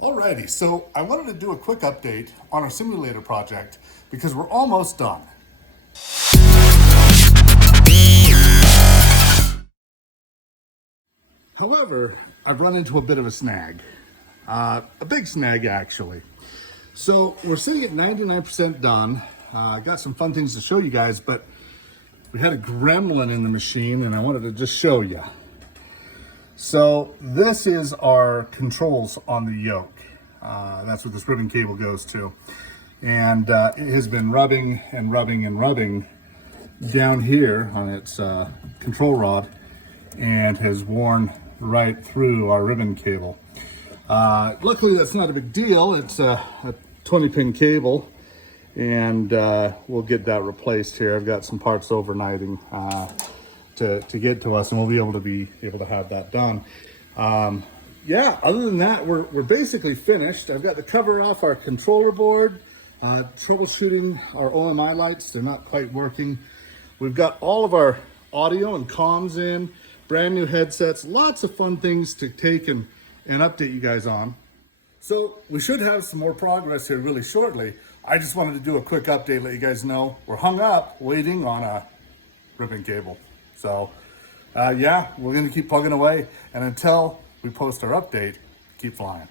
Alrighty, so I wanted to do a quick update on our simulator project because we're almost done. However, I've run into a bit of a snag, a big snag actually. So we're sitting at 99% done. I got some fun things to show you guys, but we had a gremlin in the machine and I wanted to just show you. So this is our controls on the yoke. That's what this ribbon cable goes to. And it has been rubbing and rubbing and rubbing down here on its control rod and has worn right through our ribbon cable. Luckily that's not a big deal. It's a 20-pin cable and we'll get that replaced here. I've got some parts overnighting to get to us and we'll be able to have that done. Yeah, other than that, we're basically finished. I've got the cover off our controller board, troubleshooting our OMI lights. They're not quite working. We've got all of our audio and comms in, brand new headsets, lots of fun things to take and update you guys on. So we should have some more progress here really shortly. I just wanted to do a quick update, let you guys know we're hung up waiting on a ribbon cable. So yeah, we're gonna keep plugging away, and until we post our update, keep flying.